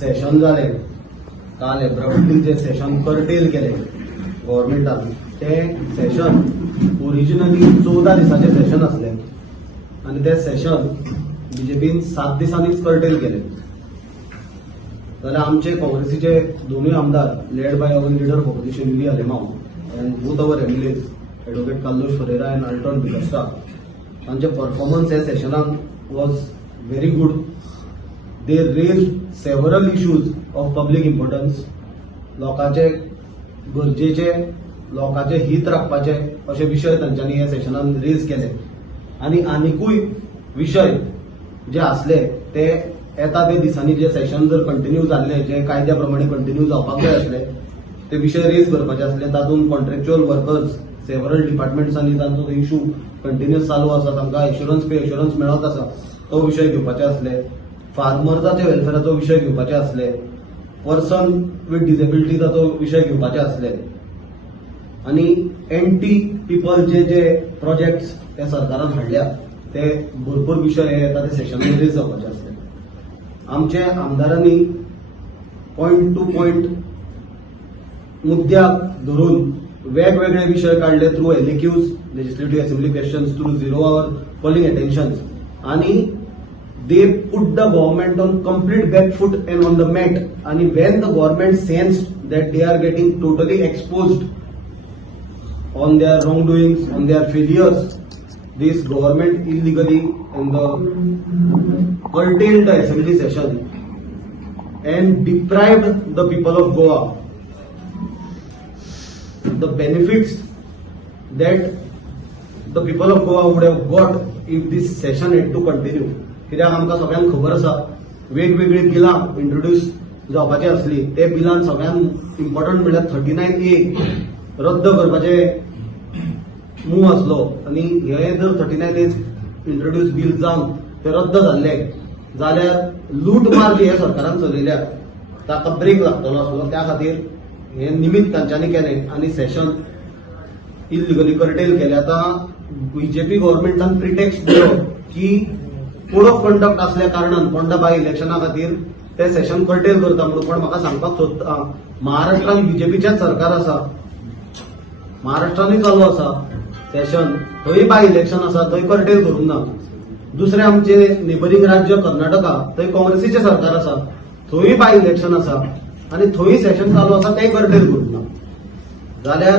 Session जालें काल abruptly जे सेशन कर्टेल केलें गव्हर्मेंटान तें सेशन ओरिजिनली 14 दिसाचें सेशन आसलें आनी तें सेशन बीजेपीन 7 दिसांनीच कर्टेल केलें. जाल्यार आमचे काँग्रेसीचे दोनूय आमदार led by our leader of opposition Yuri Alemao and both our MLAs advocate Carlos Ferreira and Altone D'Costa तांचे परफॉर्मन्स ह्या सेशनान was very good. They raised several issues of public importance. लोकांचे गरजेचे लोकांचे हित राखपाचे अशे विशय तांच्यांनी ह्या सेशनान रेज केले आनी आनिकूय विशय जे आसले ते येता ते दिसांनी जे सेशन जर कंटिन्यू जाल्ले जे कायद्या प्रमाणे कंटिन्यू जावपाक जाय आसले ते विशय रेज करपाचे आसले. तातूंत कॉन्ट्रॅक्च्युअल वर्कर्स सेव्हरल डिपार्टमेंट्सांनी तांचो इश्यू कंटिन्यूस चालू आसा, तांकां एश्युरन्स मेळत आसा तो विशय घेवपाचे आसले. फार्मर्साच्या वेलफेअराचो विशय घेवपाचे आसले. पर्सन विथ डिसेबिलिटीजाचो विशय घेवपाचे आसले आनी एंटी पीपल जे प्रोजेक्ट्स त्या सरकारान हाडल्या ते भरपूर विशय हे येता ते सेशनान रेज जावपाचे आसले. आमचे आमदारांनी पॉइंट टू पॉइंट मुद्द्याक धरून वेगवेगळे विशय काढले through LAQs legislative assembly questions through 0 hour calling attentions आणि they put the government on complete back foot and on the mat. And when the government sensed that they are getting totally exposed on their wrongdoings, on their failures, this government illegally and the curtailed the assembly session and deprived the people of Goa the benefits that the people of Goa would have got if this session had to continue. कित्याक आमकां सगळ्यांक खबर आसा वेगवेगळी बिलां introduce जावपाची आसली. ते बिलान सगळ्यांत इम्पॉर्टंट म्हणल्यार 39A रद्द करपाचे मूव आसलो आनी हे जर 39A इंट्रोड्यूस बील जावन ते रद्द जाल्ले जाल्यार लूटमार जी ह्या सरकारान चलयल्या ताका ब्रेक लागतलो आसलो. त्या खातीर हे निमित्त तांच्यांनी केलें आनी सेशन इलिगली कर्टेल केलें. आतां बीजेपी गव्हर्मेंटान प्रिटेक्स्ट दिलो की कोड ऑफ कंडक्ट असल्या कारणान पोंडा बाय इलेक्शना खातीर ते सेशन कर्टेल करता म्हणून. पण म्हाका सांगपाक सोदता महाराष्ट्रान बीजेपीचेच सरकार आसा, महाराष्ट्रानूय चालू आसा सेशन, थंय बाय इलेक्शन आसा थंय कर्टेल करूंक ना. दुसरे आमचे नेबरिंग राज्य कर्नाटका थंय काँग्रेसीचे सरकार आसा, थंय बाय इलेक्शन आसा आनी थंय सेशन चालू आसा तें कर्टेल करूंक ना. जाल्यार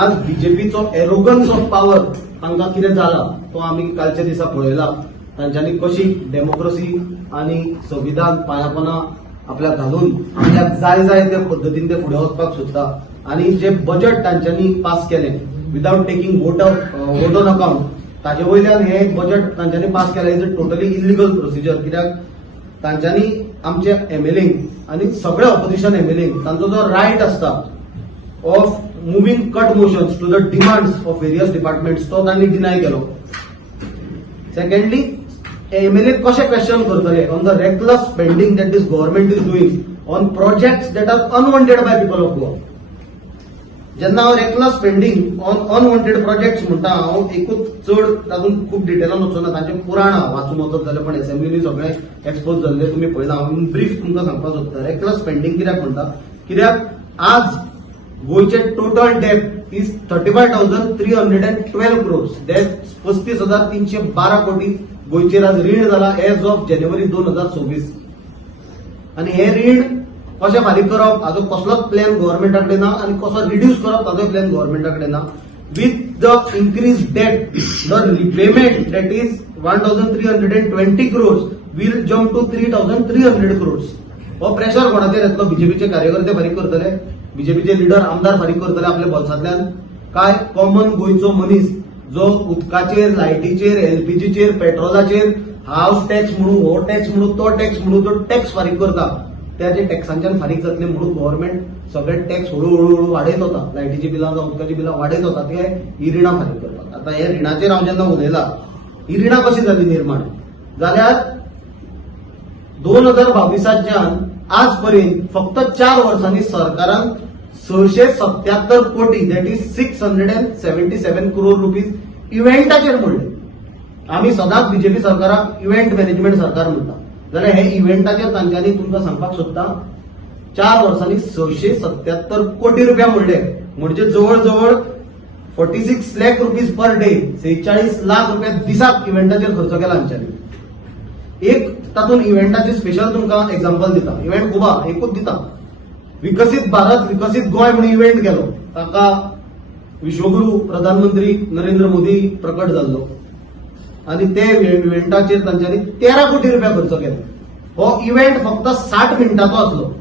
आज बीजेपीचो एरोगन्स ऑफ पॉवर तांकां कितें जाला तो आमी कालच्या दिसा पळयला. तांच्यांनी कशी डेमोक्रेसी आणि संविधान पायापना आपल्याक घालून आपल्याक जाय त्या पद्दतीन ते फुडें वचपाक सोदता. आणि जे बजेट तांच्यांनी पास केलें without taking vote on account ताजे वयल्यान हे बजेट तांच्यांनी पास केलें is a totally illegal procedure. कित्याक तांच्यांनी आमचे एमएलएंक आनी सगळे ऑपोजिशन एमएलएंक तांचो जो रायट आसता of moving cut motions to the demands of various departments तो तांणी डिनाय केलो. सेकंडली एमएलए कशें क्वेश्चन करतले on the reckless spending that this government is doing on projects that are unwanted by people of Goa. जेन्ना हांव reckless spending on unwanted projects म्हणटा हांव एकूच चड तातूंत खूब डिटेलान वचना, तांचे पुराणां वाचून वचत जाल्यार पण एसेंब्लीनी सगळे एक्सपोज जाल्ले तुमी पळयला. हांव ब्रीफ तुमकां सांगपाक सोदता रेकलेस स्पेंडिंग कित्याक म्हणटा. कित्याक आज गोयचे total debt is 35,312 crores. That 35,312 कोटी गोयचेर आज रीण जाला एज ऑफ जानेवारी 2026. आणि हे रीण कशें फारीक करप हाजो कसलोच प्लॅन गव्हर्मेंटा कडेन ना आनी कसो रिड्यूस करप ताजो प्लॅन गव्हर्मेंटा कडेन ना. With the increase date the repayment that is 1,320 crores will jump to 3,300 crores. हो प्रेशर कोणाचेर येतलो? बीजेपीचे कार्यकर्ते फारीक करतले, बीजेपीचे लिडर आमदार फारीक करतले आपल्या बोल्सांतल्यान काय कॉमन गोंयचो मनीस जो उदकाचेर लायटीचेर एलपीजीचेर पेट्रोलाचेर हाऊस टॅक्स म्हणून हो टॅक्स म्हणून तो टॅक्स म्हणून तो टॅक्स फारीक करता त्याचे टॅक्सांच्यान फारीक जातले म्हणून गव्हर्मेंट सगळे टॅक्स हळूहळू वाडयत होता. लायटीची बिलां जावं उदकाची बिलां वाडयत होता ते ही रिणां फारीक करतात. आता हे रिणाचेर हांव जेन्ना उलयला ही रिणां कशी जाली निर्माण जाल्यार 2022च्यान आज पर्यंत फक्त 4 वर्सांनी सरकारान 677 कोटी दॅट इज 677 crore रुपीज इव्हेंटाचेर मोडले. आम्ही सदांच बीजेपी सरकाराक इव्हेंट मॅनेजमेंट सरकार म्हणटा जाल्यार हे इव्हेंटाचेर तांच्यांनी तुमकां सांगपाक सोदता 4 वर्सांनी 677 कोटी रुपया मोडले, म्हणजे जवळ जवळ 46 lakh rupees per day, 46 lakh रुपया दिसाक इव्हेंटाचेर खर्च केला आमच्यांनी. एक तातूंत इव्हेंटाचे स्पेशल तुमकां एक्झाम्पल दिता. इव्हेंट खूब आहा, एकूच दिता. विकसीत भारत विकसीत गोंय म्हणून इव्हेंट केलो, ताका विश्वगुरू प्रधानमंत्री नरेंद्र मोदी प्रकट जाल्लो आणि ते इव्हेंटाचेर तांच्यांनी 13 कोटी रुपया खर्च केले. हो इव्हेंट फक्त 60 मिनिटांचो आसलो,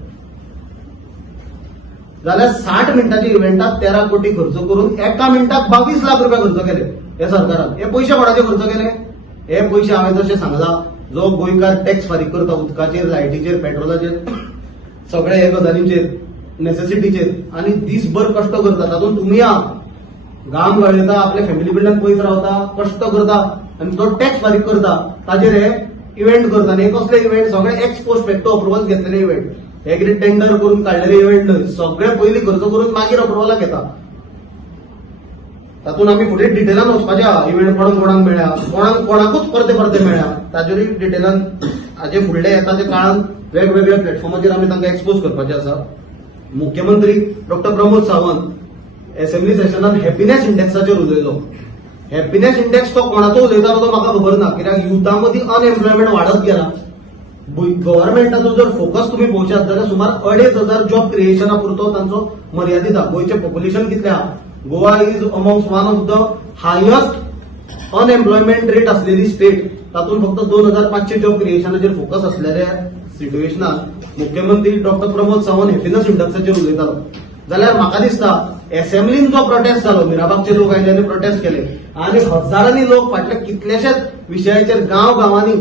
जाल्यार 60 मिनिटाच्या इव्हेंटाक 13 कोटी खर्च करून एका मिनिटाक 22 लाख रुपया खर्च केले हे सरकारान. हे पयशे कोणाचे खर्च केले? हे पयशे हांवें जशें सांगला, जो गोंयकार टॅक्स फारीक करता उदकाचेर, लायटीचेर, पेट्रोलाचेर, सगळ्या हे गजालींचेर, नेसेसिटीचेर, आणि दीसभर कष्ट करता. तातूंत तुमी आहा, घाम गळयता, आपल्या फॅमिली कडल्यान पयस रावता, कष्ट करता आणि तो टॅक्स फारीक करता, ताजेर हे इव्हेंट करता. आणि हे कसले इव्हेंट? सगळे एक्स पोस्ट फॅक्टो अप्रुव्हल घेतलेले इव्हेंट. हे कितें टेंडर करून काडलेले इव्हेंट न्हय, सगळे पयलीं खर्च करून मागीर अप्रुव्हलाक येता. तातूंत आमी फुडें डिटेलान वचपाचे आहा. इव्हेंट कोणाक कोणाक मेळ्ळ्या, कोणाकूच परते परते मेळ्ळ्या, ताजेरूय डिटेलान हाजे फुडले येता ते काळान वेगवेगळ्या प्लॅटफॉर्माचेर आमी तांकां एक्सपोज करपाचे आसा. मुख्यमंत्री डॉक्टर प्रमोद सावंत असेंब्ली सेशनात हॅपीनेस इंडेक्साचेर उलयलो. हॅपीनेस इंडेक्स तो कोणाचो उलयतालो तो म्हाका खबर ना, कित्याक युथा मदीं अनएम्प्लॉयमेंट वाडत गेला. गव्हर्नमेंटाचो जर फोकस तुम्ही पळोवशात जाल्यार सुमार 2,500 जॉब क्रिएशना पुरतो तांचो मर्यादीत आहा. गोंयचें पॉप्युलेशन कितलें आहा? Goa is amongst one of the highest unemployment rate असलेली स्टेट. तातूंत फक्त 2,500 जॉब क्रिएशनाचेर फोकस असलेल्या सिच्युएशनात मुख्यमंत्री डॉक्टर प्रमोद सावंत हॅपीनेस इंडेक्साचेर उलयतालो. जाल्यार म्हाका दिसता असेंब्लीन जो प्रोटेस्ट जालो, मिराबागचे लोक आयले आनी प्रोटेस्ट केले, आणि हजारांनी लोक फाटल्या कितल्याशाच विशयाचेर गांवांनी,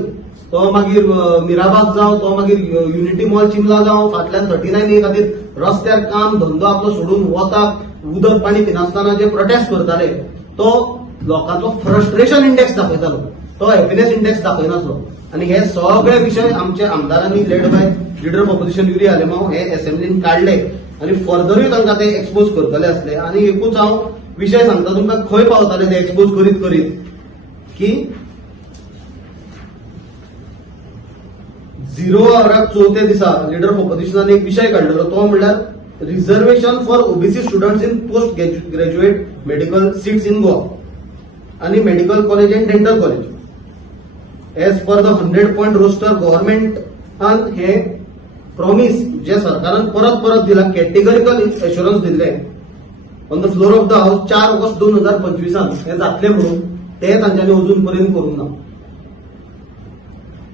तो मागीर मिराबाग जावं, तो मागीर युनिटी मॉल चिमला जावं, फाटल्यान 39A खातीर रस्त्यार काम धंदो आपलो सोडून वताक उदक पाणी पिनासतना जे प्रोटेस्ट करताले, तो लोकांचो फ्रस्ट्रेशन इंडेक्स दाखयतालो, तो हॅपीनेस इंडेक्स दाखयनासलो. आणि हे सगळे विषय आमच्या आमदारांनी led by leader of opposition Yuri Alemao हे असेंब्लीन काढले आणि फर्दरूय तांकां ते एक्सपोज करतले असले. आणि एकूच हांव विषय सांगता तुमकां खंय पावताले ते एक्सपोज करीत करीत, की 0 आवराक 4थ्या दिसा लिडर ऑफ ऑपोजिशनान एक विषय काढलेलो, तो म्हणल्यार reservation for OBC students in post graduate medical seats in Goa आणि medical college and dental college. As per the 100 point roster गव्हर्नमेंटान हे प्रॉमिस जे सरकारान परत परत दिला, कॅटेगरिकल एश्युरन्स दिले on the floor of the house 4 August 2025 हे जातले म्हणून ते तांच्यांनी अजून पर्यंत करूंक ना.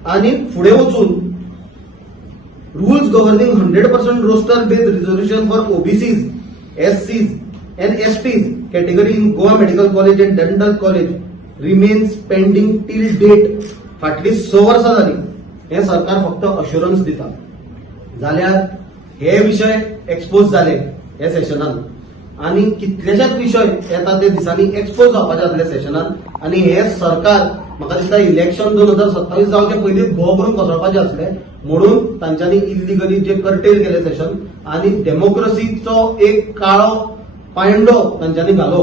आणि फुडें वचून rules governing 100% roster based reservation for OBCs, SCs and STs category in Goa Medical College and Dental College remains pending till date. फाटली 6 वर्सां जाली. हे सरकार फक्त अश्युरन्स दिता. जाल्यार हे विषय एक्सपोज जाले हे सेशनान, आणि कितलेशेच विषय येता ते दिसांनी एक्सपोज जावपाचे आसले सेशनान. आणि हे सरकार म्हाका दिसता इलेक्शन 2027 जावचे पयलींच घो करून कोसळपाचे आसले, म्हणून तांच्यांनी इलिगली जे कर्टेल केले सेशन आणि डेमोक्रेसीचो एक काळो पांयंडो तांच्यांनी घालो